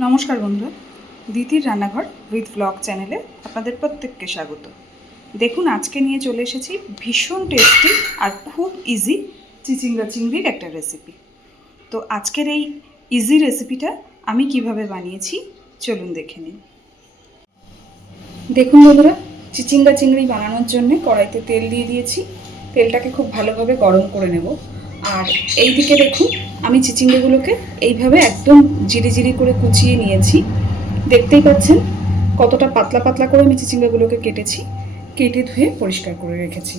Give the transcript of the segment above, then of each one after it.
নমস্কার বন্ধুরা, দিতির রান্নাঘর উইথ ব্লগ চ্যানেলে আপনাদের প্রত্যেককে স্বাগত। দেখুন, আজকে নিয়ে চলে এসেছি ভীষণ টেস্টি আর খুব ইজি চিচিঙ্গা চিংড়ির একটা রেসিপি তো আজকের এই ইজি রেসিপিটা আমি কীভাবে বানিয়েছি, চলুন দেখে নিন দেখুন বন্ধুরা, চিচিঙ্গা চিংড়ি বানানোর জন্য কড়াইতে তেল দিয়ে দিয়েছি। তেলটাকে খুব ভালোভাবে গরম করে নেব। আর এই দিকে দেখুন, আমি চিচিঙ্গাগুলোকে এইভাবে একদম জিরি জিরি করে কুচিয়ে নিয়েছি। দেখতেই পাচ্ছেন, কতটা পাতলা পাতলা করে আমি চিচিঙ্গাগুলোকে কেটেছি, কেটে ধুয়ে পরিষ্কার করে রেখেছি।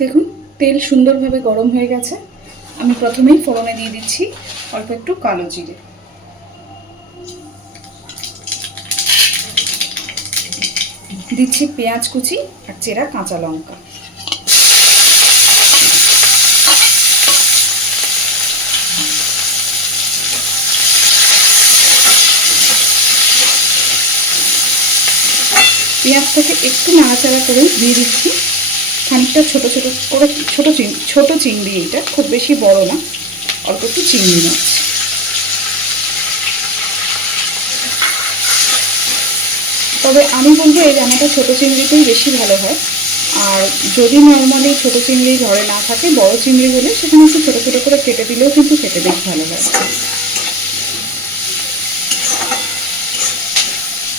দেখুন, তেল সুন্দরভাবে গরম হয়ে গেছে। আমি প্রথমেই ফোড়নে দিয়ে দিচ্ছি অল্প একটু কালো জিরে। দিচ্ছি পেঁয়াজ কুচি আর চেরা কাঁচা লঙ্কা। পেঁয়াজটাকে একটু নাড়াচাড়া করে দিয়ে দিচ্ছি। খানিকটা ছোট ছোট করে ছোট চিং ছোট চিংড়ি এটা, খুব বেশি বড় না, অল্প একটু চিংড়ি মাছ। তবে আমি বলব এই রান্নাটা ছোটো চিংড়িতেই বেশি ভালো হয়। আর যদি নর্মালি ছোটো চিংড়ি ঘরে না থাকে, বড় চিংড়ি হলে সেখানে একটু ছোটো ছোটো করে কেটে দিলেও কিন্তু খেতে বেশ ভালো হয়।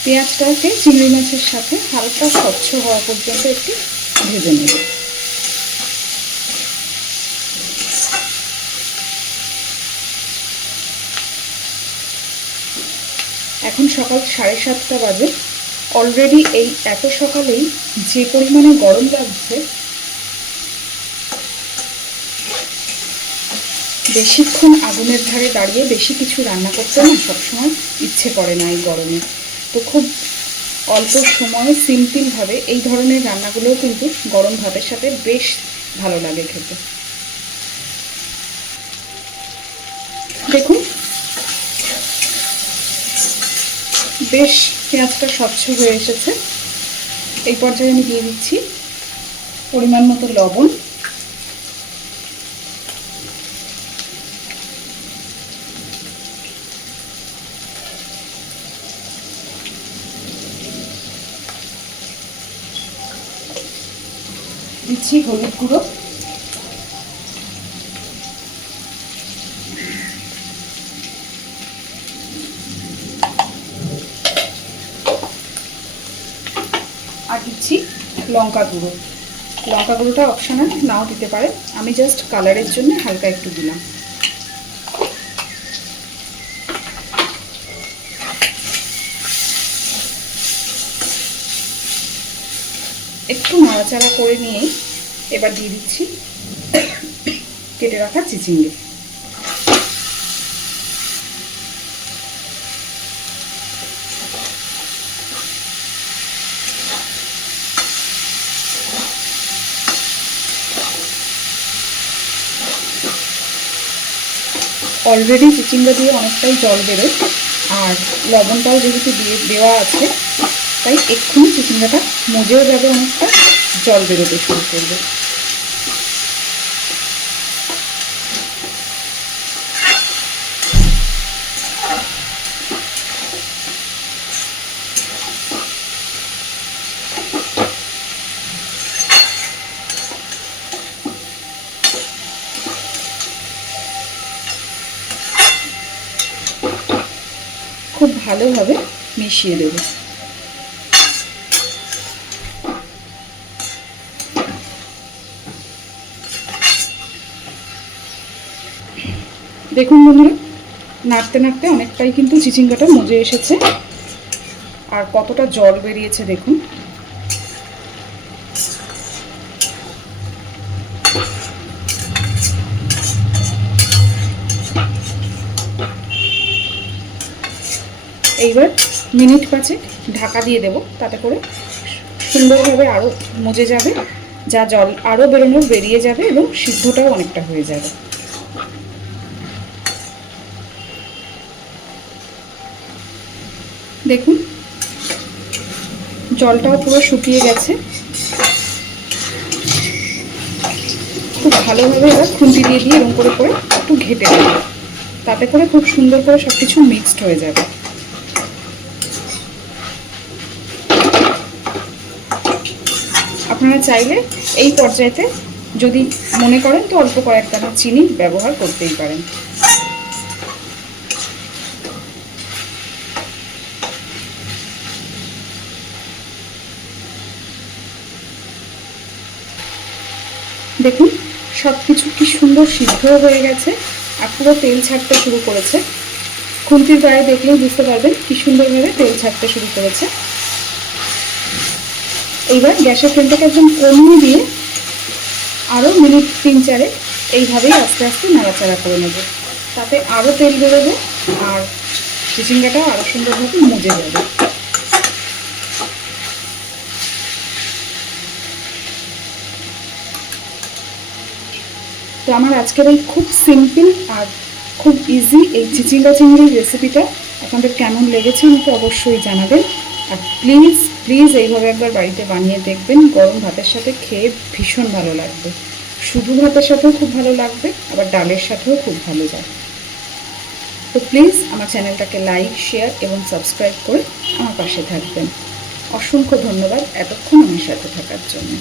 পেঁয়াজটাকে চিংড়ি মাছের সাথে হালকা স্বচ্ছ হওয়া পর্যন্ত একটু ভেজে নেব। এখন সকাল সাড়ে সাতটা বাজে। অলরেডি এই এত সকালেই যে পরিমাণে গরম লাগছে, বেশিক্ষণ আগুনের ধারে দাঁড়িয়ে বেশি কিছু রান্না করতে না সবসময় ইচ্ছে করে না এই গরমে। তো খুব অল্প সময়ে সিম্পলভাবে এই ধরনের রান্নাগুলোও কিন্তু গরম ভাতের সাথে বেশ ভালো লাগে খেতে। দেখুন বেশ পেঁয়াজটা স্বচ্ছ হয়ে এসেছে। এই পর্যায়ে আমি দিয়ে দিচ্ছি পরিমাণ মতো লবণ। দিচ্ছি হলুদ গুঁড়ো। আর দিচ্ছি লঙ্কা গুঁড়ো। লঙ্কা গুঁড়োটা অপশানাল নাও দিতে পারে। আমি জাস্ট কালারের জন্য হালকা একটু দিলাম। একটু নাড়াচাড়া করে নিয়েই এবার দিয়ে দিচ্ছি কেটে রাখা চিচিঙ্গে। অলরেডি চিচিঙ্গা দিয়ে অনেকটাই জল বেরোয়। আর লবণটাও যেহেতু দিয়ে দেওয়া আছে, তাই এক্ষুনি চিচিঙ্গাটা মজেও যাবে অনেকটা, জল বেরোতে শুরু করবে। খুব ভালোভাবে মিশিয়ে দেব। দেখুন বন্ধুরা, নাড়তে নাড়তে অনেকটাই কিন্তু চিচিঙ্গাটা মজে এসেছে। আর কতটা জল বেরিয়েছে দেখুন। এইবার মিনিট পাঁচে ঢাকা দিয়ে দেব, তাতে করে সুন্দরভাবে আরও মজে যাবে, যা জল আরও বেরোনোর বেরিয়ে যাবে এবং সিদ্ধটাও অনেকটা হয়ে যাবে। দেখুন, জলটাও পুরো শুকিয়ে গেছে। খুব ভালোভাবে এবার খুন্তি দিয়ে দিয়ে এরকম করে করে একটু ঘেটে দেবো তাতে করে খুব সুন্দর করে সব কিছু মিক্সড হয়ে যাবে। আপনারা চাইলে এই পর্যায়েতে যদি মনে করেন তো অল্প কয়েক দানা চিনি ব্যবহার করতেই পারেন। দেখুন সব কিছু কি সুন্দর সিদ্ধ হয়ে গেছে আর পুরো তেল ছাড়তে শুরু করেছে। খুন্তির গায়ে দেখলেই বুঝতে পারবেন কি সুন্দরভাবে তেল ছাড়তে শুরু করেছে। এইবার গ্যাসের ফ্লেমটাকে একদম কমিয়ে দিয়ে আরও মিনিট তিন চারে এইভাবেই আস্তে আস্তে নাড়াচাড়া করে নেব। তাতে আরও তেল বেরোবে আর চিচিঙ্গাটাও আরও সুন্দরভাবে মজে যাবে। তো আমার আজকের এই খুব সিম্পল আর খুব ইজি এই চিচিঙ্গা চিংড়ির রেসিপিটা আপনাদের কেমন লেগেছে আমাকে অবশ্যই জানাবেন। আর প্লিজ প্লিজ এইভাবে একবার বাড়িতে বানিয়ে দেখবেন। গরম ভাতের সাথে খেয়ে ভীষণ ভালো লাগবে। শুধু ভাতের সাথেও খুব ভালো লাগবে, আবার ডালের সাথেও খুব ভালো যায়। তো প্লিজ আমার চ্যানেলটাকে লাইক শেয়ার এবং সাবস্ক্রাইব করে আমার পাশে থাকবেন। অসংখ্য ধন্যবাদ এতক্ষণ আমার সাথে থাকার জন্য।